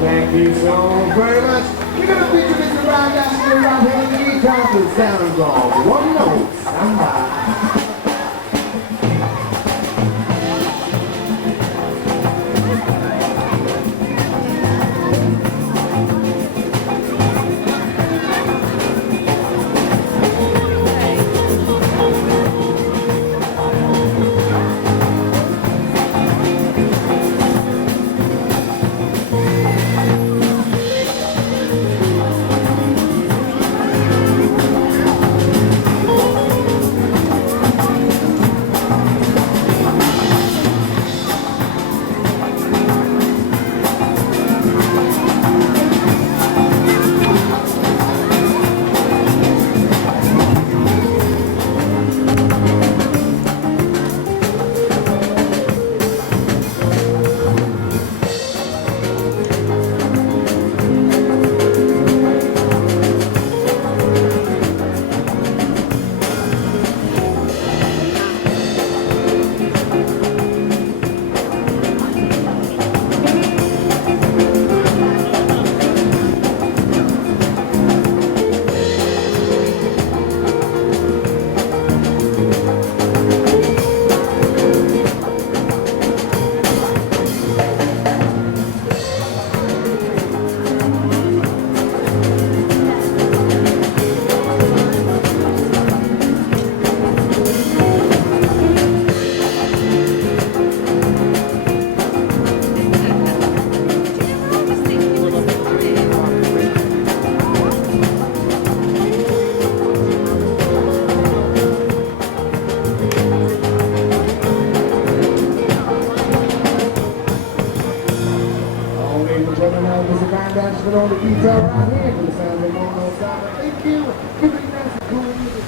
Thank you so very much. We're going to feature Mr. Ryan Gaston right here in the time to the sound of one note. Stand by. That's on the guitar right here for the sound of one more time. Thank you. Give it a nice cool music.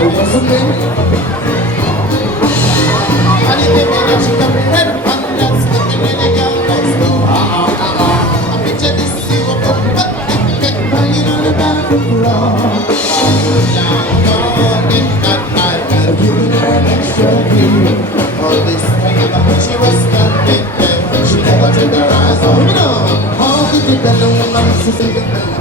All this time she was standing there, she never took her eyes off me. How could you tell the woman to say goodbye?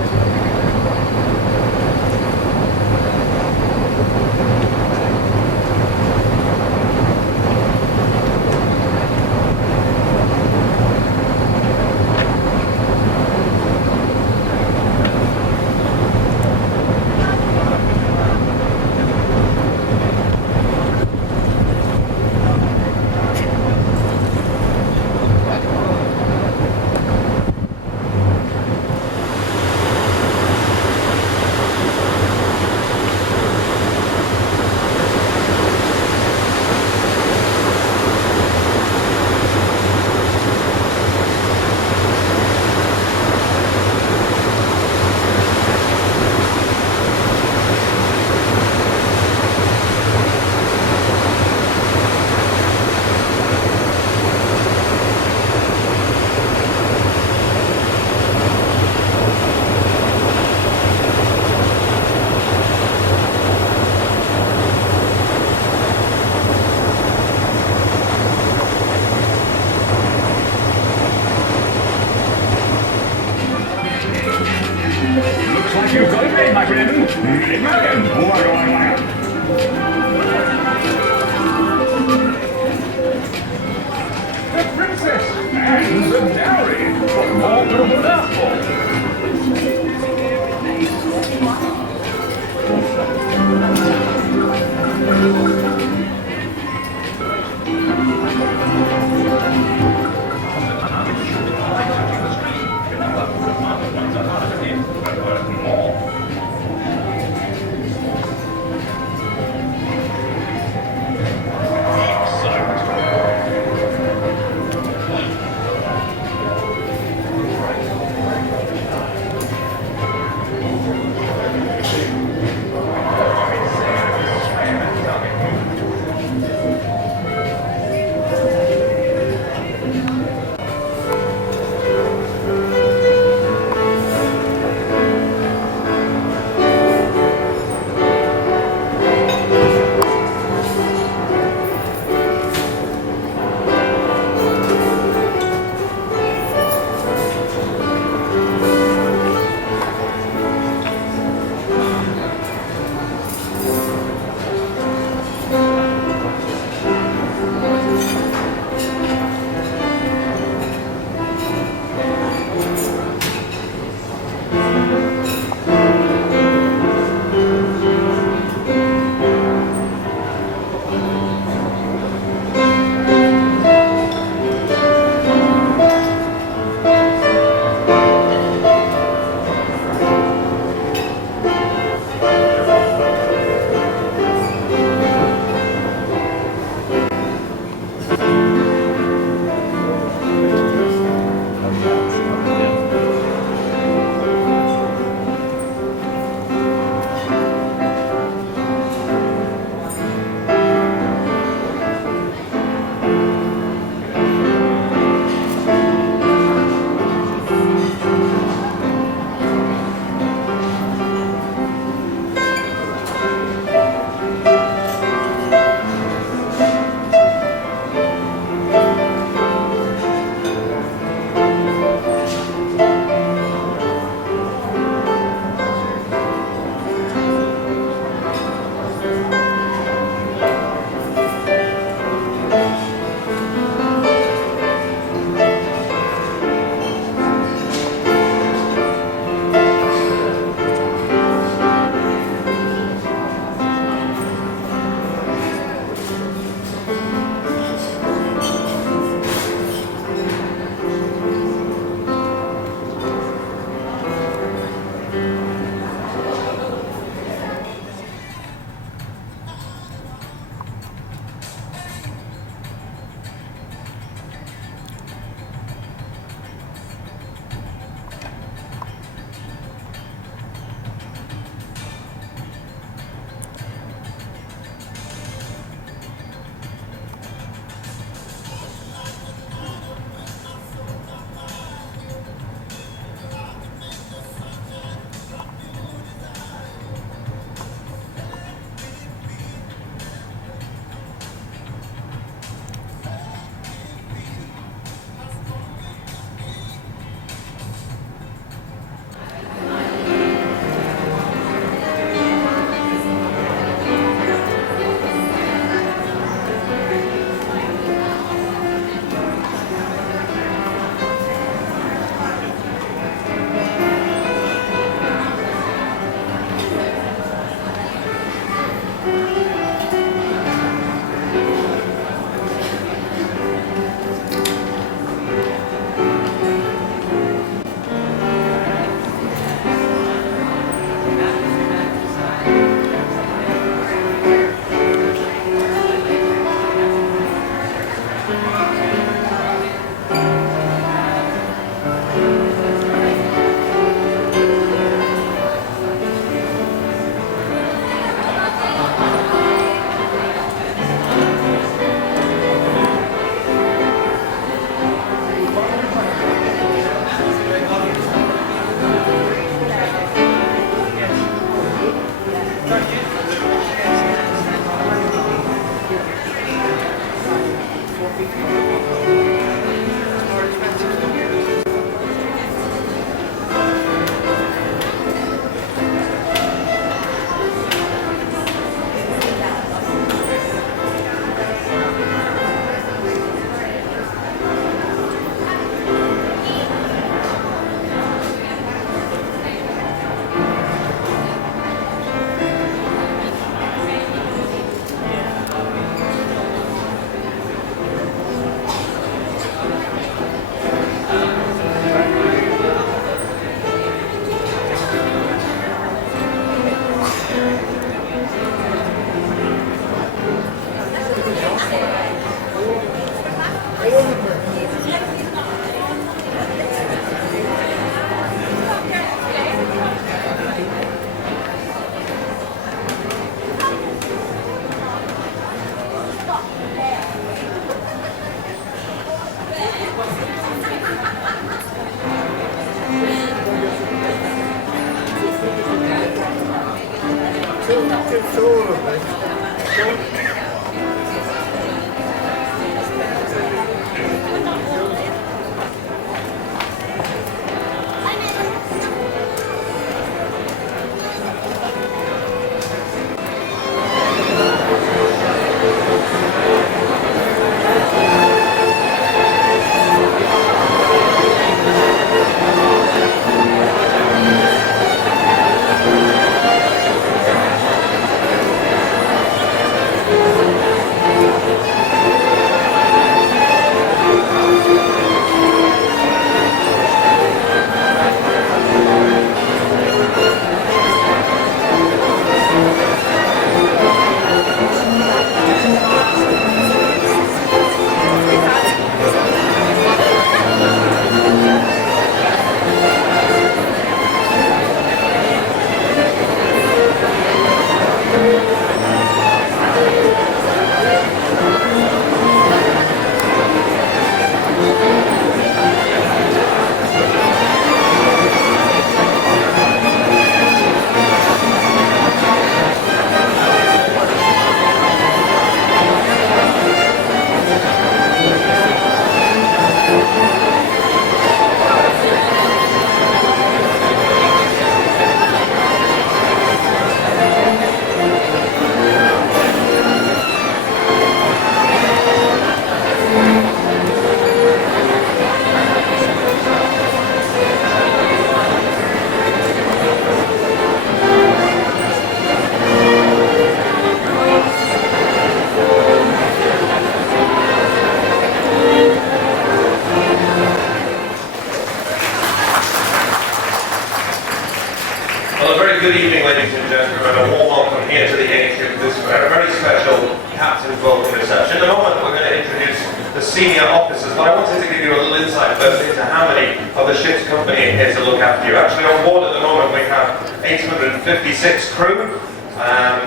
Well, a very good evening, ladies and gentlemen, and a warm welcome here to the atrium for this very special Captain's Welcome reception. In a moment, we're going to introduce the senior officers, but I wanted to give you a little insight first into how many of the ship's company are here to look after you. Actually, on board at the moment, we have 856 crew,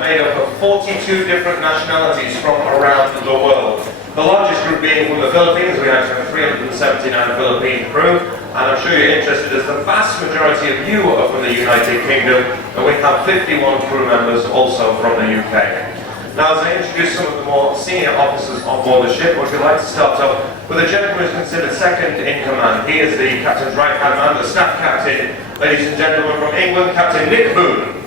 made up of 42 different nationalities from around the world. The largest group being from the Philippines. We actually have 379 Philippine crew. And I'm sure you're interested, as the vast majority of you are from the United Kingdom, and we have 51 crew members also from the UK. Now, as I introduce some of the more senior officers on board the ship, would you like to start off with a gentleman who's considered second in command. He is the captain's right-hand man, the staff captain, ladies and gentlemen, from England, Captain Nick Boone.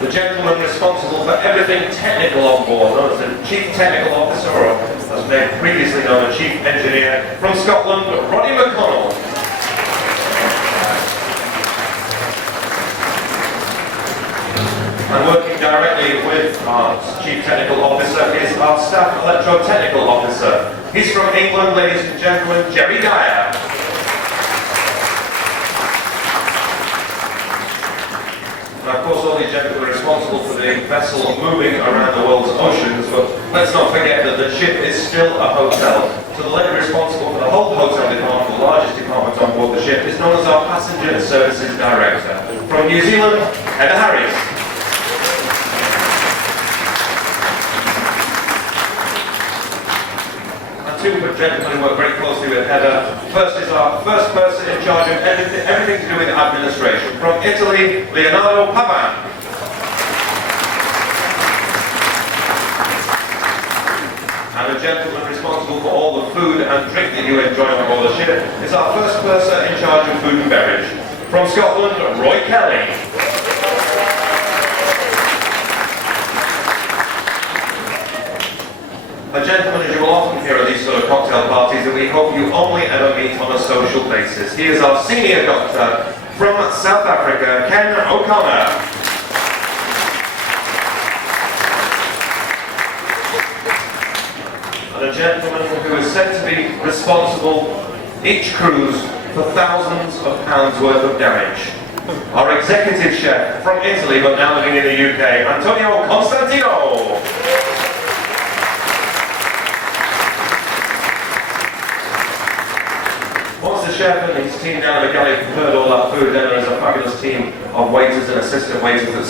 The gentleman responsible for everything technical on board, known as the Chief Technical Officer, or as may previously known as Chief Engineer, from Scotland, Roddy McConnell. And working directly with our Chief Technical Officer is our Staff Electro-Technical Officer. He's from England, ladies and gentlemen, Jerry Dyer. And of course, all these gentlemen are responsible for the vessel moving around the world's oceans, but let's not forget that the ship is still a hotel. So the lady responsible for the whole hotel department, the largest department on board the ship, is known as our Passenger Services Director. From New Zealand, Heather Harris. And two gentlemen who work very closely with Heather. First is our first person in charge of everything to do with administration. From Italy, Leonardo Pavan. And the gentleman responsible for all the food and drink that you enjoy on board the ship is our first person in charge of food and beverage. From Scotland, Roy Kelly. A gentleman, as you will often hear at these sort of cocktail parties, that we hope you only ever meet on a social basis. He is our senior doctor from South Africa, Ken O'Connor. And a gentleman who is said to be responsible, each cruise, for thousands of pounds worth of damage. Our executive chef from Italy, but now living in the UK, Antonio Constantino. Once the chef and his team down at the galley prepared all that food, then there is a fabulous team of waiters and assistant waiters that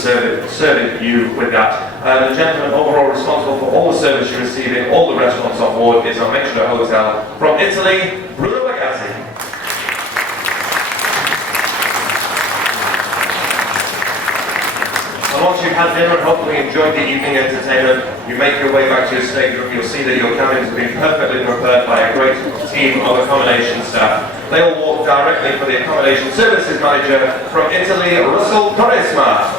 serve you with that. The gentleman overall responsible for all the service you receive in all the restaurants on board is our Michelin Hotel from Italy, Bruno Ragazzi. you've had dinner and hopefully enjoyed the evening entertainment, you make your way back to your stateroom, you'll see that your cabins have been perfectly prepared by a great team of accommodation staff. They will walk directly for the accommodation services manager from Italy, Russell Quaresma.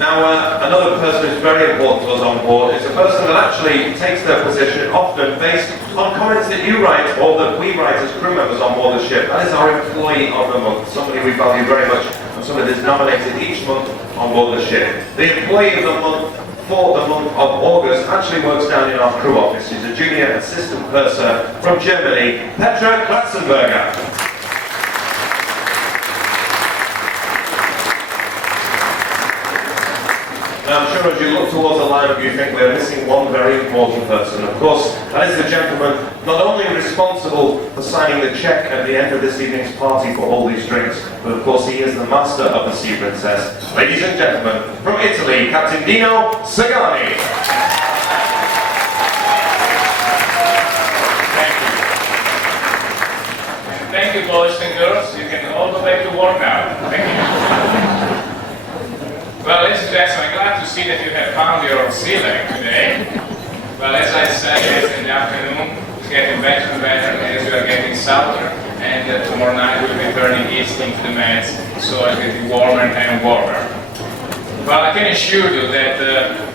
Now, another person who's very important to us on board is a person that actually takes their position often based on comments that you write or that we write as crew members on board the ship. That is our employee of the month, somebody we value very much and somebody that's nominated each month on board the ship. The employee of the month for the month of August actually works down in our crew office. She's a junior assistant purser from Germany, Petra Kratzenberger. Now, I'm sure as you look towards the lineup, you think we're missing one very important person. Of course, that is the gentleman not only responsible for signing the cheque at the end of this evening's party for all these drinks, but of course he is the master of the Sea Princess. Ladies and gentlemen, from Italy, Captain Dino Sagani. Thank you, boys and girls. You can all go back to work now. Thank you. Well, ladies and gentlemen, I'm glad to see that you have found your sea leg today. Well, as I said yesterday in the afternoon, it's getting better and better as we are getting southern, and tomorrow night we'll be turning east into the Meds, so it's getting warmer and warmer. Well, I can assure you that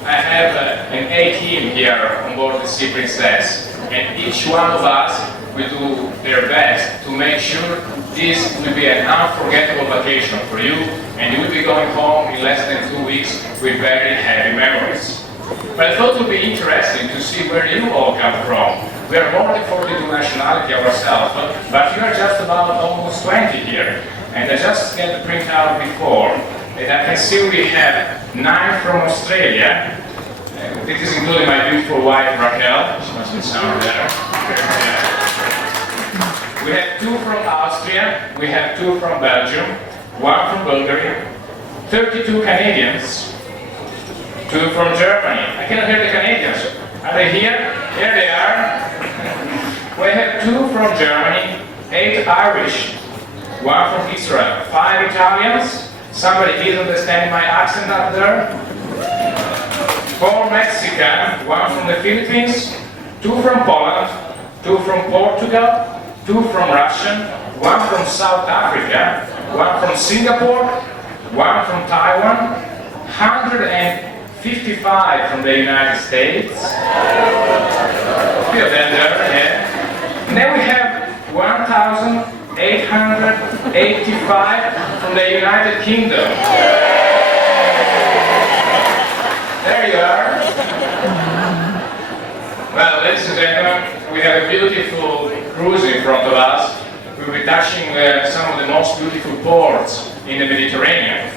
I have an A team here on board the Sea Princess, and each one of us will do their best to make sure this will be an unforgettable vacation for you, and you will be going home in less than 2 weeks with very happy memories. But I thought it would be interesting to see where you all come from. We are more than 42 nationality ourselves, but you are just about almost 20 here. And I just get the printout before, and I can see we have 9 from Australia. This is including my beautiful wife Raquel. She must be somewhere there. We have 2 from Austria, we have 2 from Belgium, 1 from Bulgaria, 32 Canadians, 2 from Germany. I cannot hear the Canadians. Are they here? Here they are. We have 2 from Germany, 8 Irish, 1 from Israel, 5 Italians. Somebody is understanding my accent up there. 4 Mexican, 1 from the Philippines, 2 from Poland, 2 from Portugal, 2 from Russia, 1 from South Africa, 1 from Singapore, 1 from Taiwan, 155 from the United States. Few of them there, yeah. And then we have 1,885 from the United Kingdom. There you are. Well, ladies and gentlemen, we have a beautiful cruise in front of us. We'll be touching some of the most beautiful ports in the Mediterranean.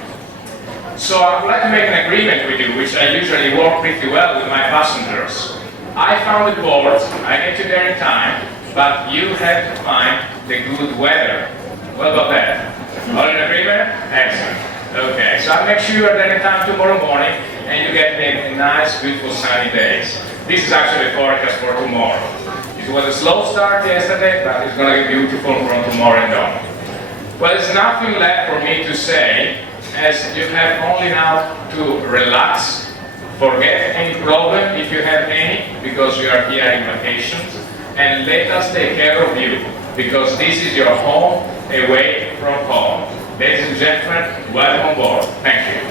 So I would like to make an agreement with you, which I usually work pretty well with my passengers. I found the port, I get you there in time, but you have to find the good weather. What about that? All in agreement? Excellent. Okay, so I'll make sure you're there in time tomorrow morning and you get the nice, beautiful sunny days. This is actually the forecast for tomorrow. It was a slow start yesterday, but it's going to be beautiful from tomorrow and on. Well, there's nothing left for me to say, as you have only now to relax, forget any problem if you have any, because you are here in vacations, and let us take care of you, because this is your home away from home. Ladies and gentlemen, welcome on board. Thank you.